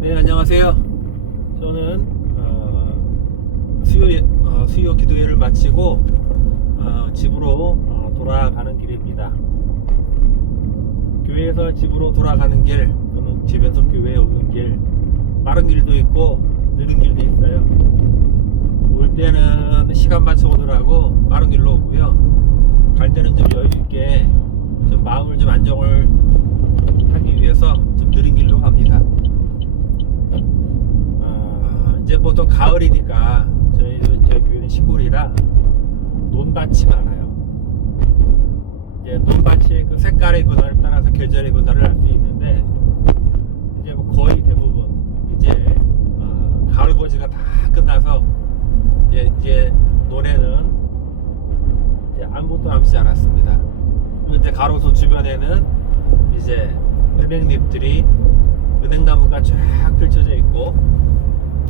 네, 안녕하세요. 저는 수요 기도회를 마치고 집으로 돌아가는 길입니다. 교회에서 집으로 돌아가는 길, 또는 집에서 교회에 오는 길, 빠른 길도 있고 느린 길도 있어요. 올 때는 시간 맞춰 오느라고 빠른 길로 오고요. 갈 때는 좀 여유 있게 좀 마음을 좀 안정을 하기 위해서 좀 느린 길로 갑니다. 이제 보통 가을이니까 저희 교회는 시골이라 논밭이 많아요. 이제 논밭의 그 색깔의 변화를 따라서 계절의 변화를 알 수 있는데, 이제 뭐 거의 대부분 이제 가을 거지가 다 끝나서 이제 논에는 이제 아무것도 남지 않았습니다. 이제 가로수 주변에는 이제 은행잎들이, 은행나무가 쫙 펼쳐져 있고,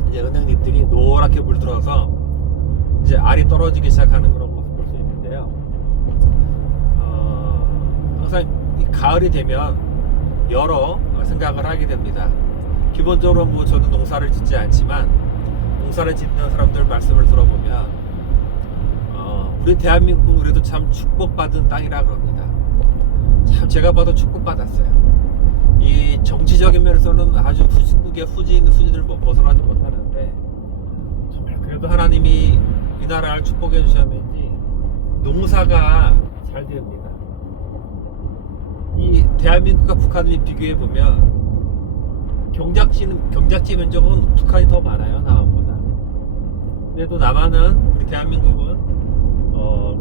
이제 은행잎들이 노랗게 물들어서 이제 알이 떨어지기 시작하는 그런 모습 볼 수 있는데요. 항상 이 가을이 되면 여러 생각을 하게 됩니다. 기본적으로 뭐 저도 농사를 짓지 않지만, 농사를 짓는 사람들 말씀을 들어보면 우리 대한민국은 그래도 참 축복받은 땅이라 그럽니다. 참 제가 봐도 축복받았어요. 이 정치적인 면에서는 아주 후진국의 수준을 벗어나지 못하는데, 정말 그래도 하나님이 이 나라를 축복해 주셨는지 농사가 잘 됩니다. 이 대한민국과 북한을 비교해 보면 경작지 면적은 북한이 더 많아요, 남한보다. 그래도 남한은, 우리 대한민국은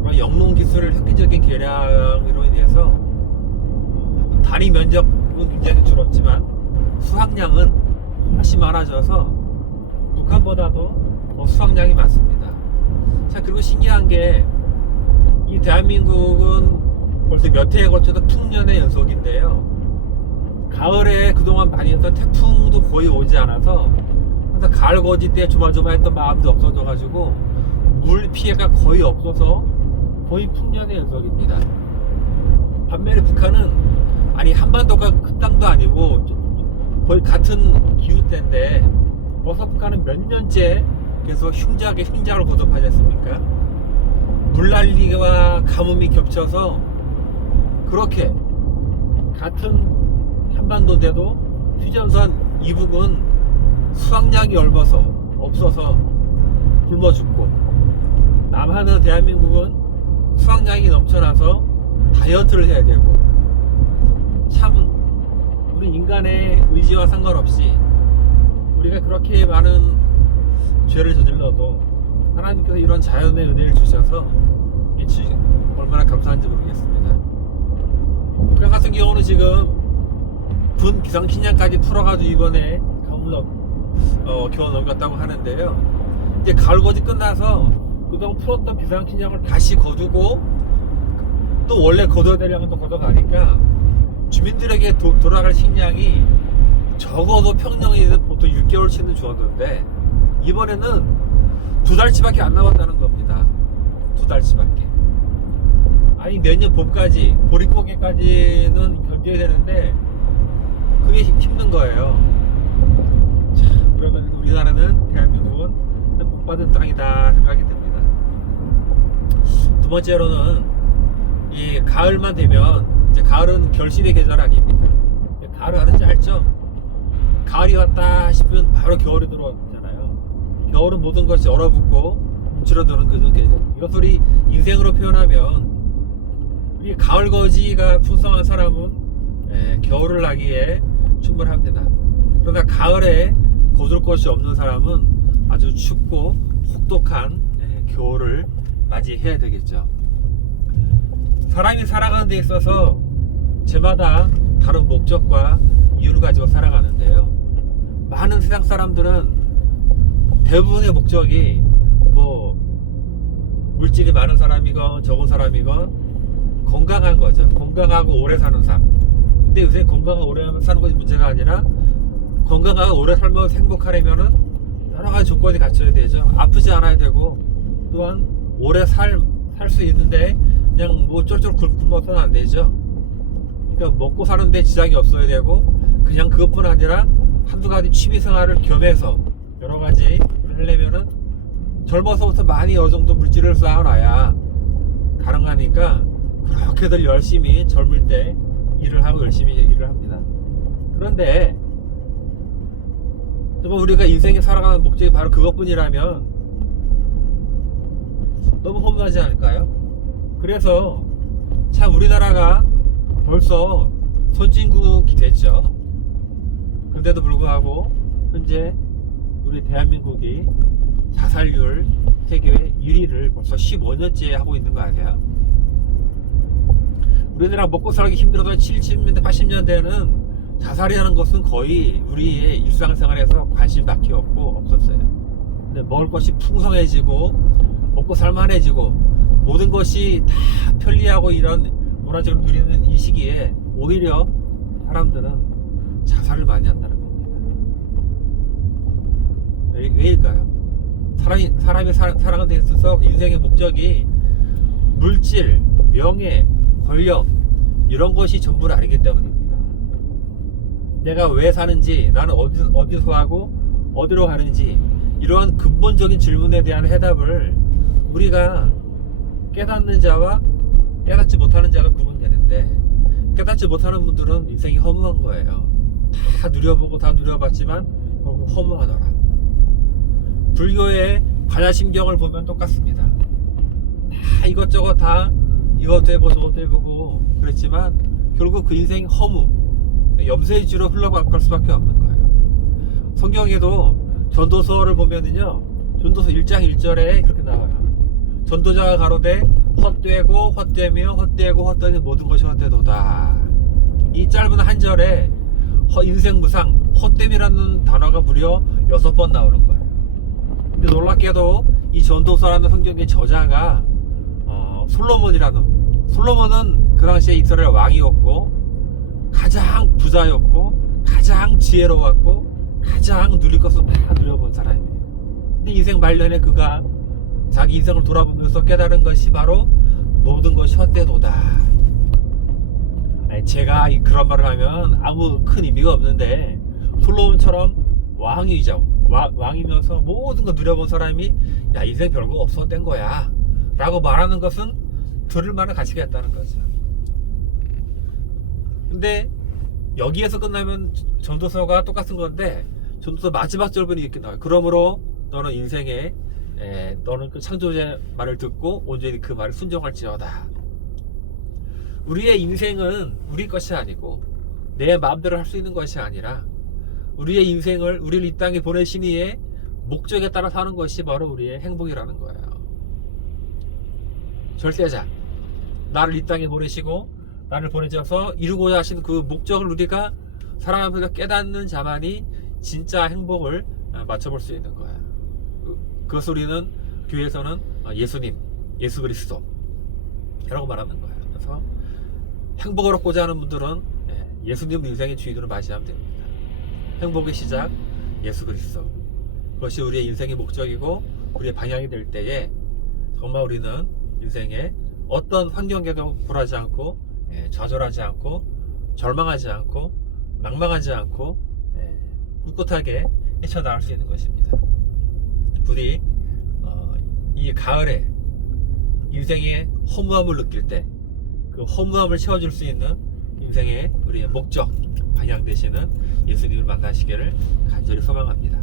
그런 영농 기술을 획기적인 개량으로 인해서 단위 면적은 굉장히 줄었지만 수확량은 훨씬 많아져서 북한보다도 수확량이 많습니다. 자, 그리고 신기한 게 이 대한민국은 벌써 몇 해에 걸쳐서 풍년의 연속인데요. 가을에 그동안 많이 했던 태풍도 거의 오지 않아서 항상 가을 거지 때 조마조마했던 마음도 없어져가지고 물 피해가 거의 없어서 거의 풍년의 연속입니다. 반면에 북한은, 아니 한반도가 큰 땅도 아니고 거의 같은 기후대인데 벌써 북한은 몇 년째 계속 흉작을 거듭하지 않습니까? 물난리와 가뭄이 겹쳐서 그렇게 같은 한반도인데도 휴전선 이북은 수확량이 없어서 굶어 죽고, 남한은, 대한민국은 수확량이 넘쳐나서 다이어트를 해야 되고, 참 우리 인간의 의지와 상관없이 우리가 그렇게 많은 죄를 저질러도 하나님께서 이런 자연의 은혜를 주셔서 얼마나 감사한지 모르겠습니다. 북한 같은 경우는 지금 군 비상식량까지 풀어가지고 이번에 겨우 넘겼다고 하는데요. 이제 가을거지 끝나서 그동안 풀었던 비상식량을 다시 거두고, 또 원래 거둬야 되려면 또 거둬가니까 주민들에게 돌아갈 식량이 적어도 평년이든 보통 6개월치는 주었는데 이번에는 2달치밖에 안 남았다는 겁니다. 2달치밖에. 아니 내년 봄까지, 보릿고개까지는 견뎌야 되는데 그게 힘든 거예요. 자, 그러면 우리나라는, 대한민국은 복받은 땅이다 생각이 듭니다. 두 번째로는 이 가을만 되면, 이제 가을은 결실의 계절 아닙니까? 가을은 아주 짧죠. 가을이 왔다 싶으면 바로 겨울이 들어오잖아요. 겨울은 모든 것이 얼어붙고 움츠러드는 그런 계절. 이것을 우리 인생으로 표현하면, 우리 가을 거지가 풍성한 사람은 겨울을 나기에 충분합니다. 그러나 가을에 거둘 것이 없는 사람은 아주 춥고 혹독한 겨울을 맞이해야 되겠죠. 사람이 살아가는 데 있어서 저마다 다른 목적과 이유를 가지고 살아가는데요. 많은 세상 사람들은 대부분의 목적이 뭐 물질이 많은 사람이건 적은 사람이건 건강한 거죠. 건강하고 오래 사는 삶. 근데 요새 건강하고 오래 사는 것이 문제가 아니라, 건강하고 오래 살면서 행복하려면은 여러 가지 조건이 갖춰야 되죠. 아프지 않아야 되고, 또한 오래 살 수 있는데 그냥 뭐 쫄쫄 굶어서는 안 되죠. 그러니까 먹고 사는데 지장이 없어야 되고, 그냥 그것뿐 아니라 한두 가지 취미 생활을 겸해서 여러 가지 하려면은 젊어서부터 많이 어느 정도 물질을 쌓아놔야 가능하니까 그렇게들 열심히 젊을 때 일을 하고 열심히 일을 합니다. 그런데 뭐 우리가 인생에 살아가는 목적이 바로 그것뿐이라면 너무 허무하지 않을까요? 그래서 참 우리나라가 벌써 선진국이 됐죠. 근데도 불구하고 현재 우리 대한민국이 자살률 세계 1위를 벌써 15년째 하고 있는 거 아세요? 우리나라 먹고 살기 힘들어서 70년대 80년대는 자살이라는 것은 거의 우리의 일상생활에서 관심밖에 없었어요. 근데 먹을 것이 풍성해지고 먹고 살만해지고 모든 것이 다 편리하고 이런 문화적으로 누리는 이 시기에 오히려 사람들은 자살을 많이 한다는 겁니다. 왜일까요? 사람이 살아가는 데 있어서 인생의 목적이 물질, 명예, 권력 이런 것이 전부는 아니기 때문입니다. 내가 왜 사는지, 나는 어디서 하고 어디로 가는지 이러한 근본적인 질문에 대한 해답을 우리가 깨닫는 자와 깨닫지 못하는 자가 구분되는데, 깨닫지 못하는 분들은 인생이 허무한 거예요. 다 누려보고 다 누려봤지만 결국 허무하더라. 불교의 반야심경을 보면 똑같습니다. 다 이것저것 다 이것도 해보고 저것도 해보고 그랬지만 결국 그 인생이 허무, 염세주로 흘러갈 수밖에 없는 거예요. 성경에도 전도서를 보면은요, 전도서 1장 1절에 그렇게 나와요. 전도자가 가로되 헛되고 헛되며 헛되고 헛되는 모든 것이 헛되도다. 이 짧은 한 절에 인생무상, 헛됨이라는 단어가 무려 6번 나오는 거예요. 근데 놀랍게도 이 전도서라는 성경의 저자가 솔로몬은 그 당시에 이스라엘 왕이었고 가장 부자였고 가장 지혜로웠고 가장 누릴 것을 다 누려본 사람이에요. 근데 인생 말년에 그가 자기 인생을 돌아보면서 깨달은 것이 바로 모든 것이 헛되도다. 제가 그런 말을 하면 아무 큰 의미가 없는데 솔로몬처럼 왕이면서 모든 걸 누려본 사람이 야, 인생 별거 없었던 거야 라고 말하는 것은 들을 만한 가치가 있다는 거죠. 근데 여기에서 끝나면 전도서가 똑같은 건데 전도서 마지막 절분이 이렇게 나와요. 그러므로 너는 인생에 너는 그 창조자의 말을 듣고 온전히 그 말을 순종할지어다. 우리의 인생은 우리 것이 아니고 내 마음대로 할 수 있는 것이 아니라 우리의 인생을 우리를 이 땅에 보내신 이의 목적에 따라 사는 것이 바로 우리의 행복이라는 거예요. 절대자, 나를 이 땅에 보내시고 나를 보내셔서 이루고자 하신 그 목적을 우리가 살아가면서 깨닫는 자만이 진짜 행복을 맞춰볼 수 있는 거예요. 그것을 우리는 교회에서는 예수님, 예수 그리스도 라고 말하는 거예요. 그래서 행복을 얻고자 하는 분들은 예수님 인생의 주인으로 맞이하면 됩니다. 행복의 시작, 예수 그리스도. 그것이 우리의 인생의 목적이고 우리의 방향이 될 때에 정말 우리는 인생에 어떤 환경에도 굴하지 않고 좌절하지 않고 절망하지 않고 낭망하지 않고 꿋꿋하게 헤쳐나갈 수 있는 것입니다. 부디 이 가을에 인생의 허무함을 느낄 때 그 허무함을 채워줄 수 있는 인생의 우리의 목적, 방향 되시는 예수님을 만나시기를 간절히 소망합니다.